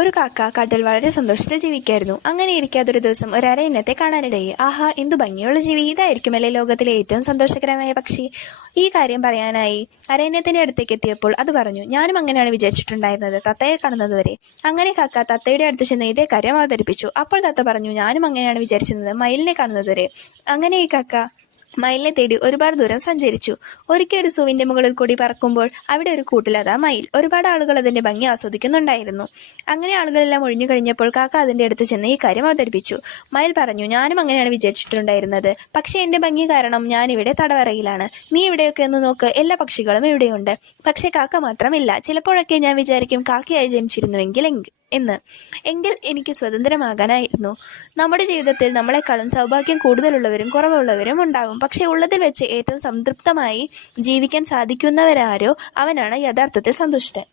ഒരു കാക്ക കാട്ടിൽ വളരെ സന്തോഷിച്ച് ജീവിക്കായിരുന്നു. അങ്ങനെ ഇരിക്കാതെ ഒരു ദിവസം ഒരു അരയന്നത്തെ കാണാനിടയായി. ആഹാ, എന്തു ഭംഗിയുള്ള ജീവി! ഇതായിരിക്കുമല്ലേ ലോകത്തിലെ ഏറ്റവും സന്തോഷകരമായ പക്ഷി. ഈ കാര്യം പറയാനായി അരയന്നത്തിന്റെ അടുത്തേക്ക് എത്തിയപ്പോൾ അത് പറഞ്ഞു, ഞാനും അങ്ങനെയാണ് വിചാരിച്ചിട്ടുണ്ടായിരുന്നത്, തത്തയെ കാണുന്നതുവരെ. അങ്ങനെ കാക്ക തത്തയുടെ അടുത്ത് ചെന്ന് ഇതേ കാര്യം അവതരിപ്പിച്ചു. അപ്പോൾ തത്ത പറഞ്ഞു, ഞാനും അങ്ങനെയാണ് വിചാരിച്ചിരുന്നത്, മയിലിനെ കാണുന്നതുവരെ. അങ്ങനെ ഈ കാക്ക മയിലിനെ തേടി ഒരുപാട് ദൂരം സഞ്ചരിച്ചു. ഒരിക്കൽ ഒരു സൂവിന്റെ മുകളിൽ കൂടി പറക്കുമ്പോൾ അവിടെ ഒരു കൂട്ടിലതാ മയിൽ. ഒരുപാട് ആളുകൾ അതിന്റെ ഭംഗി ആസ്വദിക്കുന്നുണ്ടായിരുന്നു. അങ്ങനെ ആളുകളെല്ലാം ഒഴിഞ്ഞു കഴിഞ്ഞപ്പോൾ കാക്ക അതിന്റെ അടുത്ത് ചെന്ന് ഈ കാര്യം അവതരിപ്പിച്ചു. മയിൽ പറഞ്ഞു, ഞാനും അങ്ങനെയാണ് വിചാരിച്ചിട്ടുണ്ടായിരുന്നത്, പക്ഷേ എന്റെ ഭംഗി കാരണം ഞാനിവിടെ തടവറയിലാണ്. നീ ഇവിടെയൊക്കെ ഒന്ന് നോക്ക്, എല്ലാ പക്ഷികളും ഇവിടെയുണ്ട്, പക്ഷേ കാക്ക മാത്രമില്ല. ചിലപ്പോഴൊക്കെ ഞാൻ വിചാരിക്കും കാക്കയായി ജനിച്ചിരുന്നുവെങ്കിൽ എങ്കിൽ എനിക്ക് സ്വതന്ത്രമാകാനായിരുന്നു. നമ്മുടെ ജീവിതത്തിൽ നമ്മളെക്കാളും സൗഭാഗ്യം കൂടുതലുള്ളവരും കുറവുള്ളവരും ഉണ്ടാവും. പക്ഷെ ഉള്ളതിൽ വെച്ച് ഏറ്റവും സംതൃപ്തമായി ജീവിക്കാൻ സാധിക്കുന്നവരാരോ അവനാണ് യഥാർത്ഥത്തിൽ സന്തുഷ്ടൻ.